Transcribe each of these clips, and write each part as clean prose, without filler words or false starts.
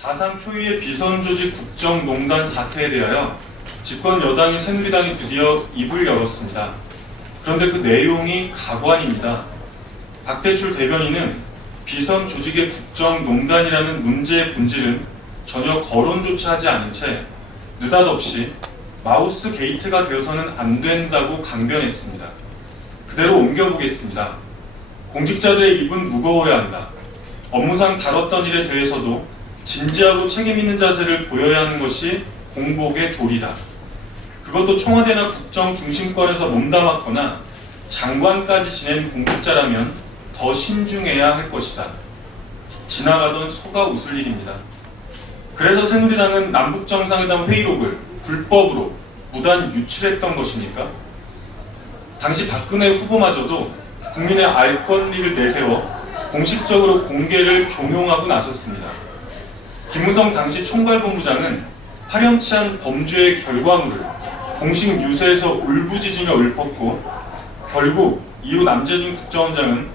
사상 초유의 비선조직 국정농단 사태에 대하여 집권 여당인 새누리당이 드디어 입을 열었습니다. 그런데 그 내용이 가관입니다. 박대출 대변인은 비선 조직의 국정농단이라는 문제의 본질은 전혀 거론조차 하지 않은 채 느닷없이 마우스 게이트가 되어서는 안 된다고 강변했습니다. 그대로 옮겨보겠습니다. 공직자들의 입은 무거워야 한다. 업무상 다뤘던 일에 대해서도 진지하고 책임있는 자세를 보여야 하는 것이 공복의 도리다. 그것도 청와대나 국정 중심권에서 몸담았거나 장관까지 지낸 공직자라면 더 신중해야 할 것이다. 지나가던 소가 웃을 일입니다. 그래서 새누리당은 남북정상회담 회의록을 불법으로 무단 유출했던 것입니까? 당시 박근혜 후보마저도 국민의 알 권리를 내세워 공식적으로 공개를 종용하고 나섰습니다. 김무성 당시 총괄본부장은 파렴치한 범죄의 결과물을 공식 뉴스에서 울부짖으며 읊었고 결국 이후 남재준 국정원장은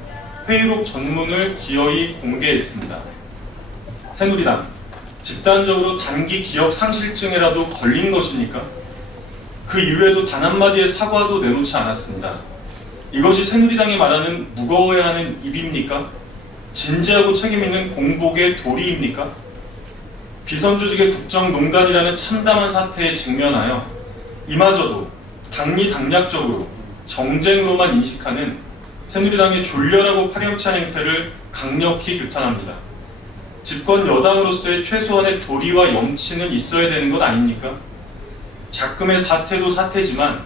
회의록 전문을 기어이 공개했습니다. 새누리당, 집단적으로 단기 기억 상실증에라도 걸린 것입니까? 그 이후에도 단 한마디의 사과도 내놓지 않았습니다. 이것이 새누리당이 말하는 무거워야 하는 입입니까? 진지하고 책임있는 공복의 도리입니까? 비선조직의 국정농단이라는 참담한 사태에 직면하여 이마저도 당리당략적으로 정쟁으로만 인식하는 새누리당의 졸렬하고 파렴치한 행태를 강력히 규탄합니다. 집권 여당으로서의 최소한의 도리와 염치는 있어야 되는 것 아닙니까? 작금의 사태도 사태지만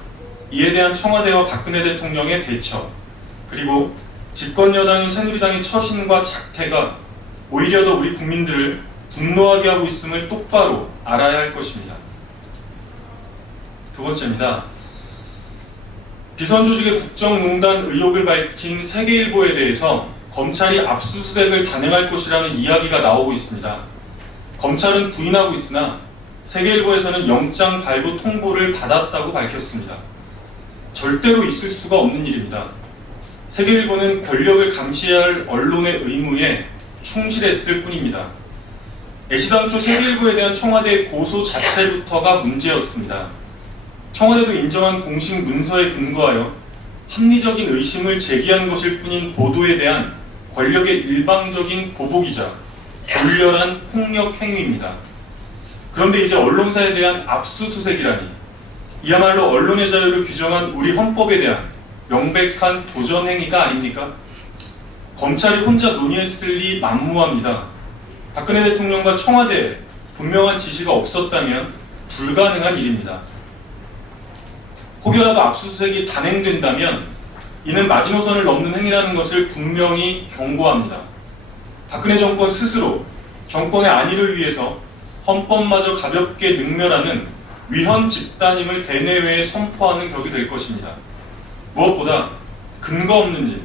이에 대한 청와대와 박근혜 대통령의 대처, 그리고 집권 여당인 새누리당의 처신과 작태가 오히려 더 우리 국민들을 분노하게 하고 있음을 똑바로 알아야 할 것입니다. 두 번째입니다. 비선조직의 국정농단 의혹을 밝힌 세계일보에 대해서 검찰이 압수수색을 단행할 것이라는 이야기가 나오고 있습니다. 검찰은 부인하고 있으나 세계일보에서는 영장 발부 통보를 받았다고 밝혔습니다. 절대로 있을 수가 없는 일입니다. 세계일보는 권력을 감시해야 할 언론의 의무에 충실했을 뿐입니다. 애시당초 세계일보에 대한 청와대의 고소 자체부터가 문제였습니다. 청와대도 인정한 공식 문서에 근거하여 합리적인 의심을 제기한 것일 뿐인 보도에 대한 권력의 일방적인 보복이자 졸렬한 폭력 행위입니다. 그런데 이제 언론사에 대한 압수수색이라니 이야말로 언론의 자유를 규정한 우리 헌법에 대한 명백한 도전 행위가 아닙니까? 검찰이 혼자 논의했을 리 만무합니다. 박근혜 대통령과 청와대에 분명한 지시가 없었다면 불가능한 일입니다. 혹여라도 압수수색이 단행된다면 이는 마지노선을 넘는 행위라는 것을 분명히 경고합니다. 박근혜 정권 스스로 정권의 안위를 위해서 헌법마저 가볍게 능멸하는 위헌 집단임을 대내외에 선포하는 격이 될 것입니다. 무엇보다 근거 없는 일,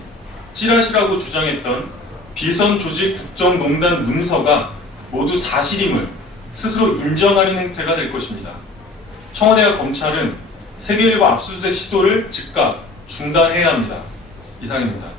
찌라시라고 주장했던 비선조직 국정농단 문서가 모두 사실임을 스스로 인정하는 행태가 될 것입니다. 청와대와 검찰은 세계일보 압수수색 시도를 즉각 중단해야 합니다. 이상입니다.